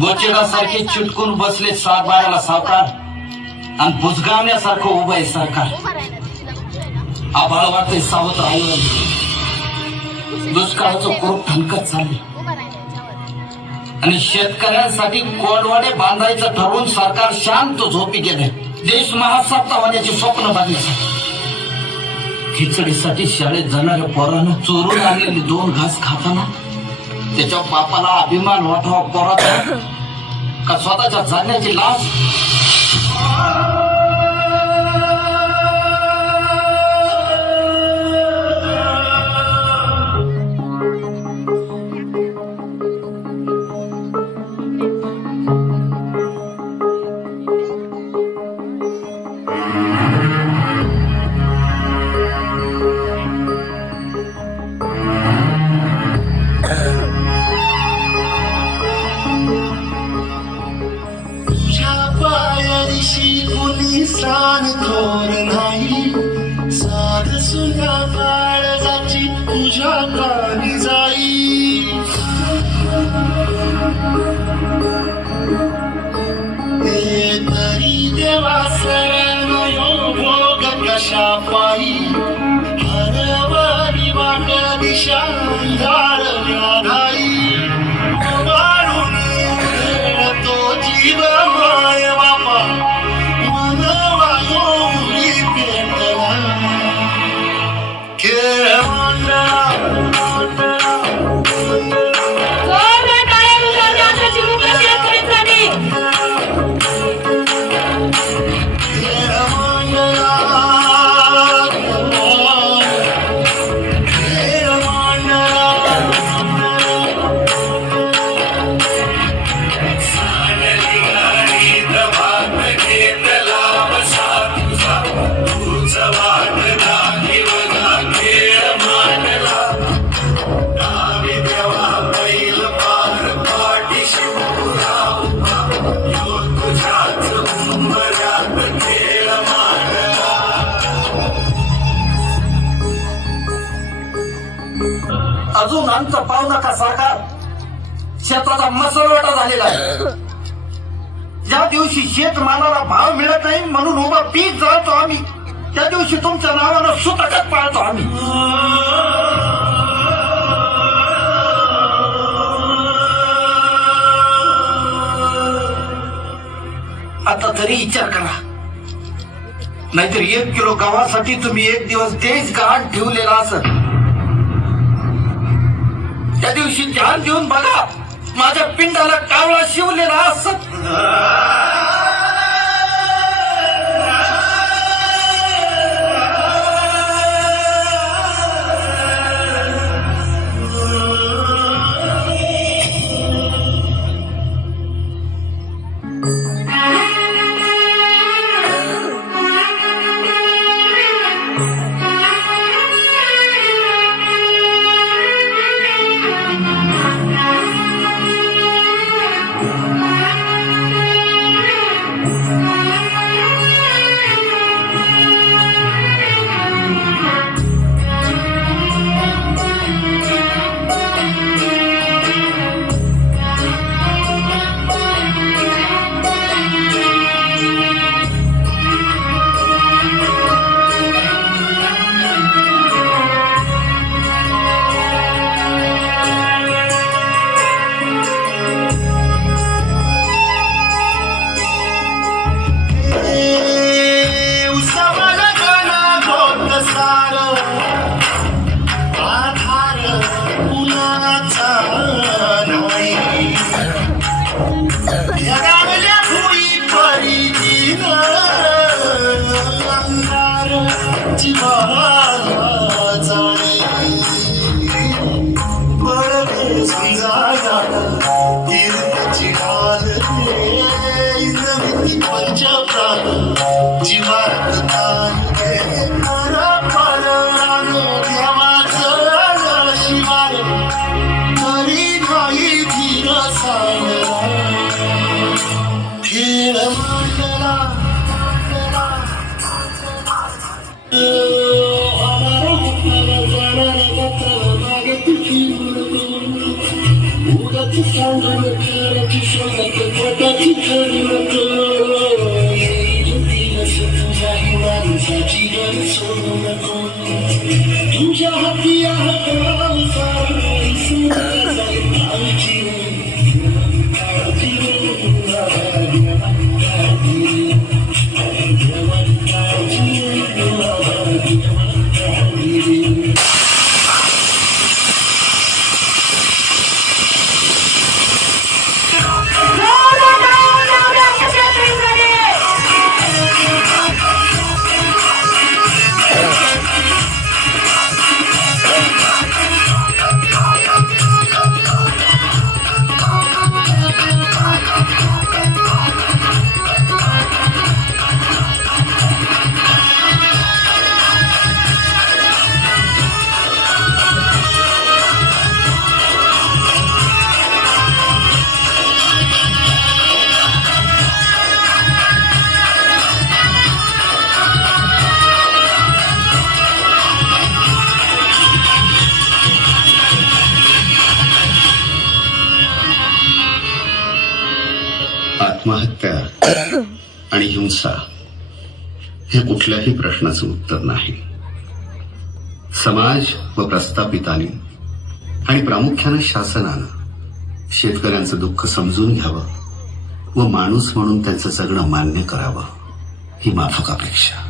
गोचेडासारखे चिटकून बसले 7-12ला सावकार आणि बुजगावण्यासारखं उभं आहे सरकार. आभाळ वाटतंय सावध राहिलं. दुष्काळाचं कुरूप ठणकत चालले आणि शेतकऱ्यांसाठी कोंडवाडे बांधायचं ठरवून सरकार शांत झोपी गेले. देश महासत्ता होण्याची स्वप्न बांधण्यासाठी खिचडीसाठी शाळेत जाणाऱ्या पोरानं चोरून आणलेली 2 घास खाताना त्याच्या बापाला अभिमान वाटावा पोराचा का स्वतःच्या जाण्याची लाज. प्राण थोर नाही साध सुना काळजाची तुझ्या कानी जाई. हे तरी देवा सरनो भोग कशा पायी हरवारी वाट दिशा अंधार व्याधाई. वाढून तो जीव माय बापा अजून अंत पाहू नका सरकार. शेताचा मसरवटा झालेला आहे. ज्या दिवशी शेतमालाला भाव मिळत नाही म्हणून उभा पीक जळतो आम्ही, त्या दिवशी तुमच्या नावानं सुतकत पाळतो आम्ही. आता तरी विचार करा, नाहीतर 1 किलो गव्हासाठी तुम्ही 1 दिवस तेच गहाण ठेवलेला असत. त्या दिवशी ध्यान देऊन बघा, माझ्या पिंडाला कावळा शिवलेला असत. त्याची खरी नको येईल दिवस तुझ्याही माणसाची घर सोडू नको तुझ्या हाती आत्महत्या आणि हिंसा हे कुठल्याही प्रश्नाचं उत्तर नाही. समाज व प्रस्थापितांनी आणि प्रामुख्याने शासनानं शेतकऱ्यांचं दुःख समजून घ्यावं व माणूस म्हणून त्यांचं जगणं मान्य करावं ही माफक अपेक्षा.